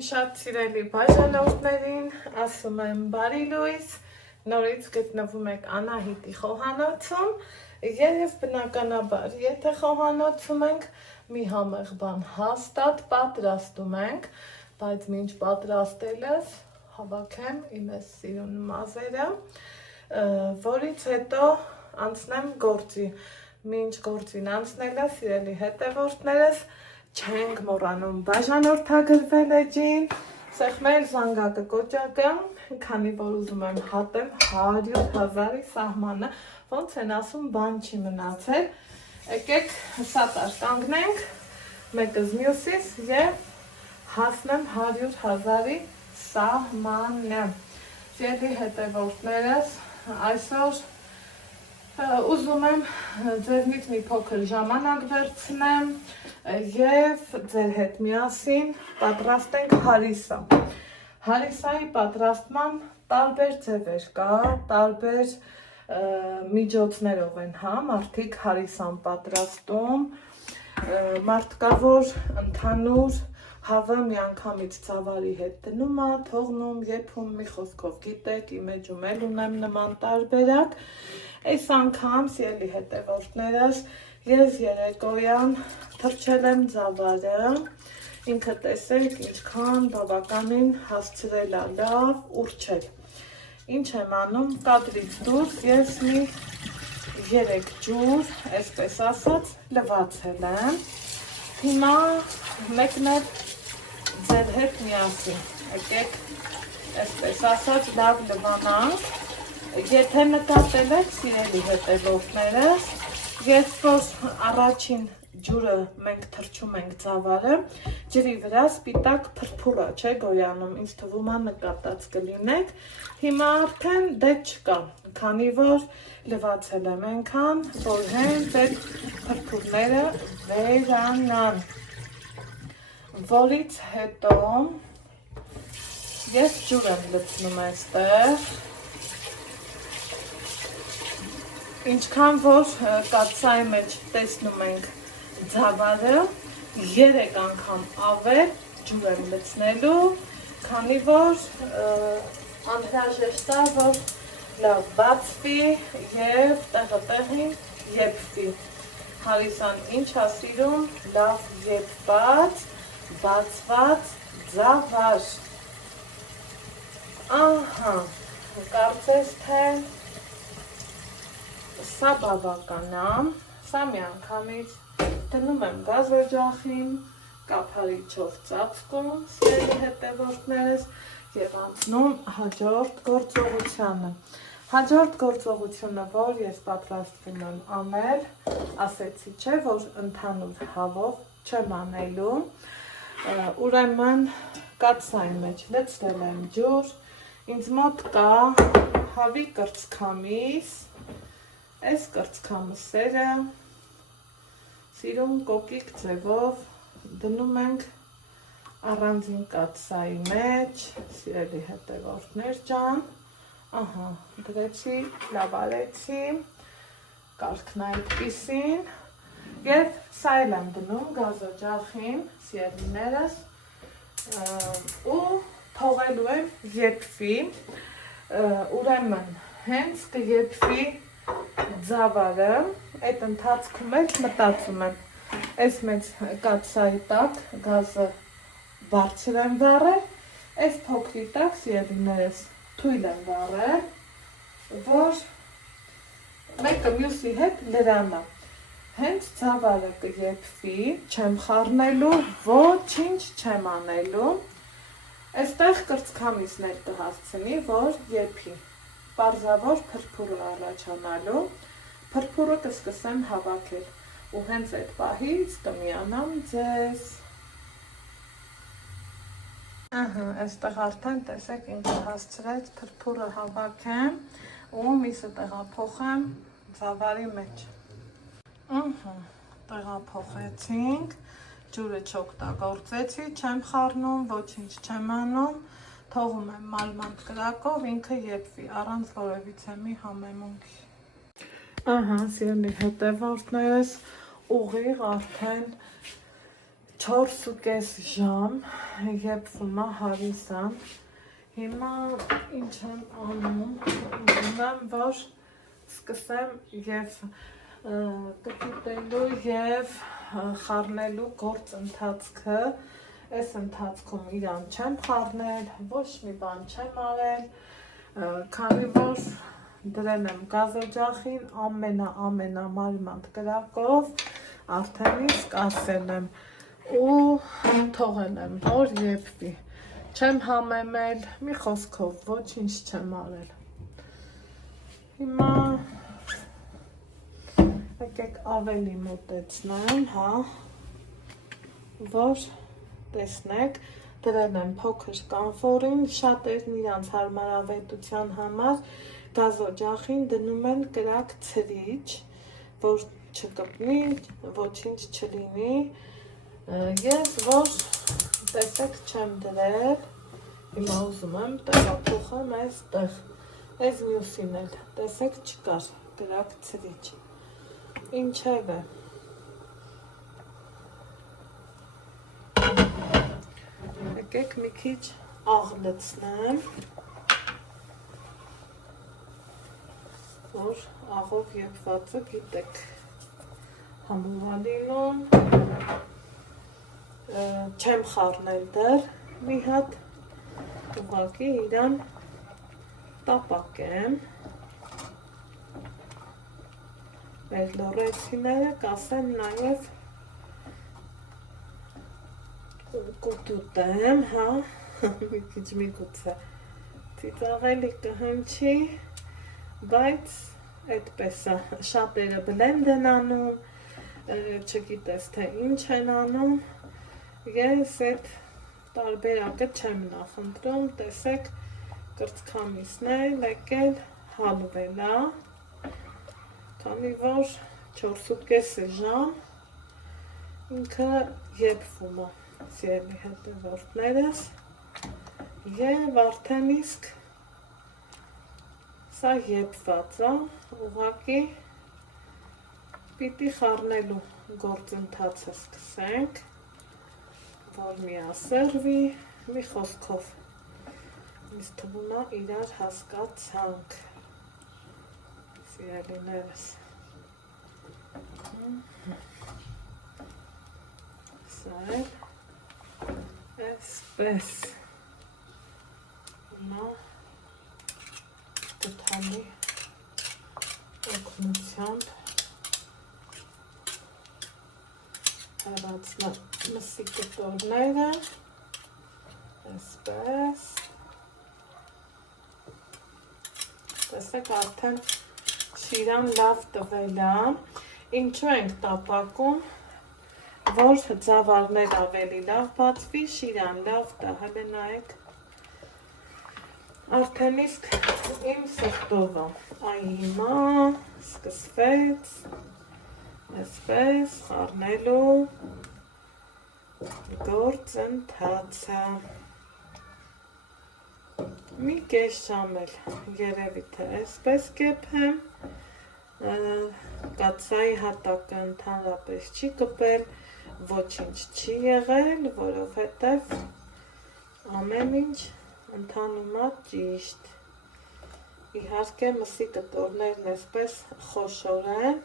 Շատ սիրելի բաժանորդներին, ասում եմ բարի լույս, նորից գտնվում եք Անահիտի խոհանոցում և բնականաբար, եթե խոհանոցում ենք, մի համեղ բան հաստատ պատրաստում ենք, բայց մինչ պատրաստելս հավաքեմ իմ ես սիրուն մազերը, որից հետո անցնեմ գործի, մինչ գործին անցնելը սիրելի հետևորդներս, չենք մոռանում բաժանորդագրվել էջին, սեղմել զանգակը կոճակը, քանի որ ուզում եմ հատեմ 100,000-ի սահմանը, ոնց են ասում բան չի մնացել, եկեք սատար կանգնենք մեկս մյուսիս և հասնեմ 100,000-ի սահմանը, սիրելի հետևորդներս, այսօր ուզում եմ ձեզնից մի փոքր ժամանակ վերցնեմ և ձեր հետ միասին պատրաստենք հարիսա։ Հարիսայի պատրաստման տարբեր ձևեր կա, տարբեր միջոցներով են մարդիկ հարիսան պատրաստում, մարդ կա, որ ընդհանուր հավը միանգամից ծավալի հետ դնում է, թողնում, եփում, մի խոսքով գիտեք, իմ էջում էլ ունեմ նման տարբերակ, այս անգամ սիրելի հետևորդներս ես երեկոյան թրջել եմ ծավալը, ինքը տեսեք ինչքան բավականին հասցրել է լավ ուրչել, ինչ եմ անում, կադրից դուրս ես մի 3 ջուր, այսպես ասած, լվացել եմ, հիմա մեկն էլ ձեր հետ միասին, եկեք, այսպես ասած, լավ լվանանք, եթե նկատել եք, սիրելի հետևորդներս, երբ որ առաջին ջուրը մենք թրջում ենք ծավալը, ջրի վրա սպիտակ փրփուր է, չէ գոյանում, ինձ թվում է նկատած կլինեք, հիմա արդեն դե չկա, քանի որ լվացել եմ այնքան, որ հենց այդ փրփուրները վերանան, որից հետո ես ջուր եմ լցնում այստեղ, ինչքան որ կաթսայի մեջ տեսնում ենք ծավալը, 3 անգամ ավել ջուր եմ լցնելու, քանի որ անհրաժեշտ է, որ լավ բացվի և տեղին եփվի, հարիսան ինչ է սիրում, լավ եփված, բացված ծավալ, ահա, կարծես թե սա բավական է, սա միանգամից դնում եմ գազօջախին, կափարիչով ծածկում, սիրելի հետևորդներս և անցնում հաջորդ գործողությանը։ Հաջորդ գործողությունը, որ ես պատրաստվում եմ անել, ասեցի չէ, որ ընդհանուր հավով չեմ անելու, ուրեմն կաթսայի մեջ լցրել եմ ջուր, ինձ մոտ կա հավի կրծքամիս, այս կրծքամսերը սիրուն կոկիկ ձևով դնում ենք առանձին կաթսայի մեջ, սիրելի հետևորդներ ջան, ահա, դրեցի, լավ արեցի, կարգն այդպիսին և սա էլ եմ դնում գազօջախին, սիրելիներս, ու թողելու եմ եփվի, ուրեմն հենց կեփվի ծավալը, այդ ընթացքում էլ մտածում եմ, այս մեծ կաթսայի տակ գազը բարձր եմ վառել, այս փոքրի տակ սիրելիներս թույլ եմ վառել, որ մեկը մյուսի հետ լրանա, հենց ծավալը կեփվի, չեմ խառնելու, ոչինչ չեմ անելու, այստեղ կրծքամիսն էլ կհասցնի, որ եփի, պարզավոր փրփուրը առաջանալու, փրփուրը կսկսեմ հավաքել, ու հենց այդ պահից կմիանամ ձեզ, ահա, այստեղ արդեն տեսեք ինքը հասցրեց փրփուրը հավաքեմ, ու միսը տեղափոխեմ ծավալի մեջ, ահա, տեղափոխեցինք, ջուրը չօգտագործեցի, չեմ խառնում, ոչինչ չեմ անում, թողում եմ մալմանդ կրակով, ինքը եփվի, առանց որևիցե մի համեմունքի։ Ահա, սիրելի հետևորդներս, ուղիղ արդեն 4.5 ժամ եփվում է հարիսան։ Հիմա ինչ եմ անում, ուզում եմ, որ սկսեմ եւ կպիտելու եւ խառնելու գործընթացքը։ Այս ընթացքում իրան չեմ խառնել, ոչ մի բան չեմ արել, քանի որ դրել եմ գազօջախին ամենամանդ կրակով, արդեն իսկ ասել եմ ու թողել եմ, որ եփվի։ Չեմ համեմել, մի խոսքով ոչինչ չեմ արել։ Հիմա եկեք ավելի մոտեցնեմ, հա, որ տեսնեք, դրել եմ փոքր կանֆորին, շատերն իրանց հարմարավետության համար գազօջախին դնում են կրակ ցրիչ, որ չկպնի, ոչինչ չլինի, ես որ տեսեք չեմ դրել, հիմա ուզում եմ տեղափոխեմ այստեղ, այս մյուսին էլ, տեսեք չկար կրակ ցրիչ, ինչև է, եկեք մի քիչ աղ լցնեմ, որ աղով եփվածը գիտեք համովալինում, չեմ խառնել դեռ, մի հատ ուղղակի իրան տապակեմ, մեր լորեցիները կասեն նաև կուտուտեմ, հա, մի քիչ միգուցե ծիծաղելի կհնչի, բայց այդպես է, շատերը բլենդ են անում, չգիտես թե ինչ են անում, ես այդ տարբերակը չեմ նախընտրում, տեսեք կրծքամիսն է եկել հալվել է, քանի որ 4.5 ժամ ինքը եփվում է, սիրելի հետևորդներս, եւ արդեն իսկ սա եփված է, ուղղակի պիտի խառնելու գործընթացը սկսենք, որ միասերվի, մի խոսքով, ինձ թվում է իրար հասկացանք, սիրելիներս, սա էլ այսպես, հիմա կթանի օգնությամբ հեռացնեմ մսի կտորները, այսպես, տեսեք արդեն շիրան լավ տվել է, ինչու ենք տապակում, որ ձավարներ ավելի լավ բացվի, շիրան լավ տա, հələ նայեք, արդեն իսկ իմ սրտովը, այ հիմա սկսվեց, այսպես խառնելու գործընթացը, մի կես ժամ էլ երևի թե այսպես կեփեմ, կաթսայի հատակը ընդհանրապես չի կպել, ոչինչ չի եղել, որովհետև ամեն ինչ ընթանում է ճիշտ, իհարկե մսի կտորներն այսպես խոշոր են,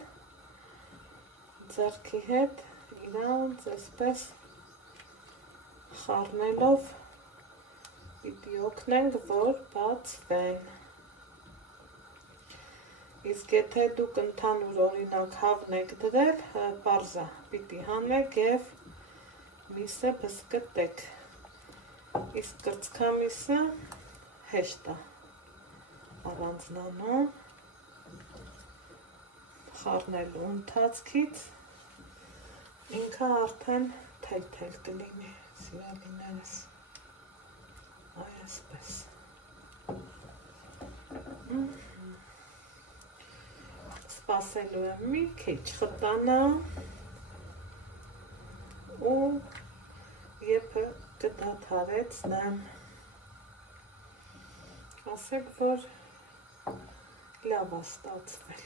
ձեռքի հետ իրանց այսպես խառնելով պիտի օգնենք, որ բացվեն, իսկ եթե դուք ընդհանուր օրինակ հավն եք դրել, պարզա, պիտի հանեք և միսը բզկտեք, իսկ կրծքամիսը հեշտ է առանձնանում, խառնելու ընթացքից ինքը արդեն թել-թել կլինի, սիրելիներս, այսպես, սպասելու եմ մի քիչ խտանա ու եփը կդադարեցնեմ, ասեք, որ լավ է ստացվել,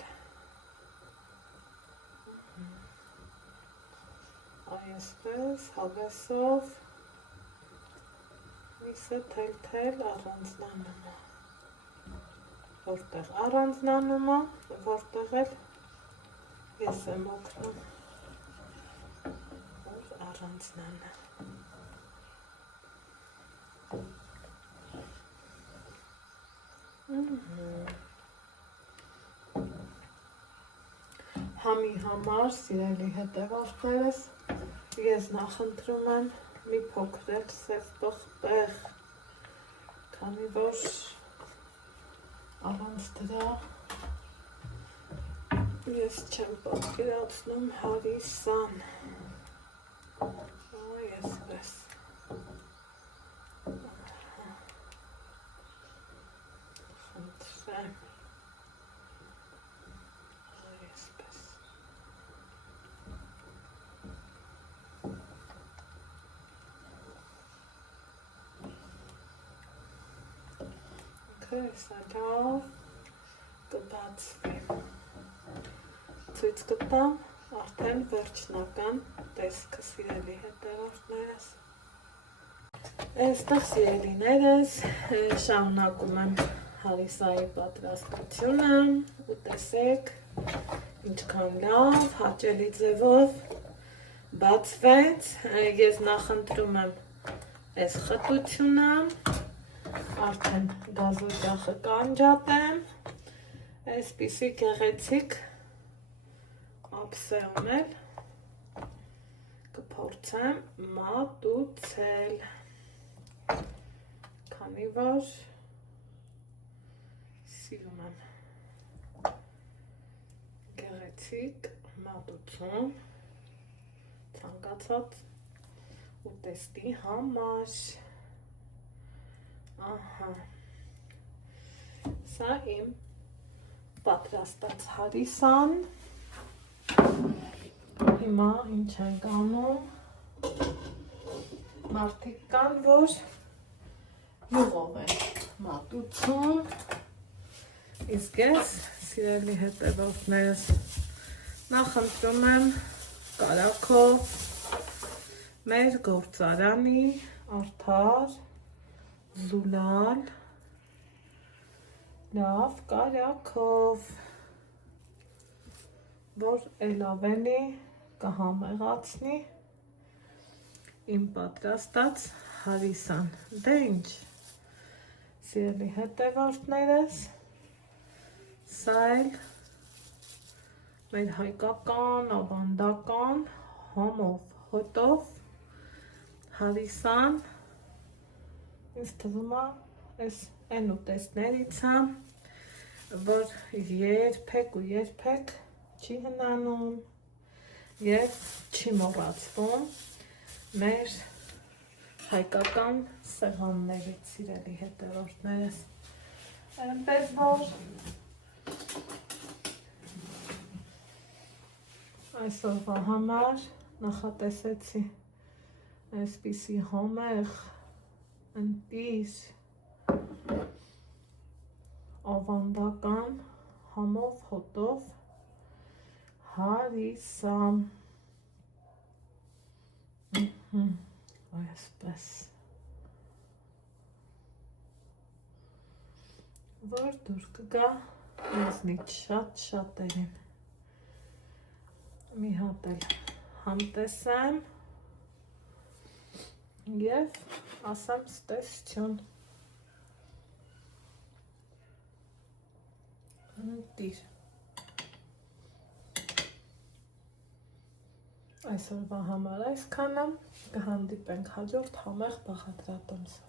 Այսպես հավեսով միսը թել առանձնանում է, որտեղ առանձնանում է, որտեղ էլ ես եմ օգնում, որ առանձնանա։ Համի համար, սիրելի հետևորդներս, ես նախընտրում եմ մի փոքր սև պղպեղ, քանի որ առանց դրա ես չեմ պատկերացնում հարիսան, այսպես, խնդրեմ, այսպես, սա լավ կբացվի, ցույց կտամ արդեն վերջնական տեսքը, սիրելի հետևորդներս։ Այստեղ, սիրելիներս, շարունակում եմ հարիսայի պատրաստությունը ու տեսեք ինչքան լավ հաճելի ձևով բացվեց։ Ես նախընտրում եմ այս խտությունը, արդեն գազօջախը կանջատեմ, այսպիսի գեղեցիկ ափսեոն էլ կփորձեմ մատուցել, քանի որ սիրում եմ գեղեցիկ մատուցում ցանկացած ուտեստի համար։ Ահա, սա իմ պատրաստած հարիսան, հիմա ինչ ենք անում, մարդիկ կան, որ յուղով են մատուցում, իսկ ես, սիրելի հետևորդներս, նախընտրում եմ կարագով մեր գործարանի արդար, զուլալ, լավ կարագով, որ էլ ավելի կհամեղացնի իմ պատրաստած հարիսան։ Դե ինչ, սիրելի հետևորդներս, սա էլ մեր հայկական, ավանդական, համով, հոտով հարիսան, ինձ թվում է, այս այն ուտեստներից է, որ երբեք ու երբեք չի հնանում և չի մոռացվում մեր հայկական սեղաններից, սիրելի հետևորդներս, այնպես որ այսօրվա համար նախատեսեցի այսպիսի համեղ, ընտիր, ավանդական, համով, հոտով հարիսա, այսպես, որ դուր կգա մեզնից շատերին, մի հատ էլ համտեսեմ և ասեմ ստեսություն, ընտիր։ Այսօրվա համար այսքանը, կհանդիպենք հաջորդ համեղ բաղադրատոմսով։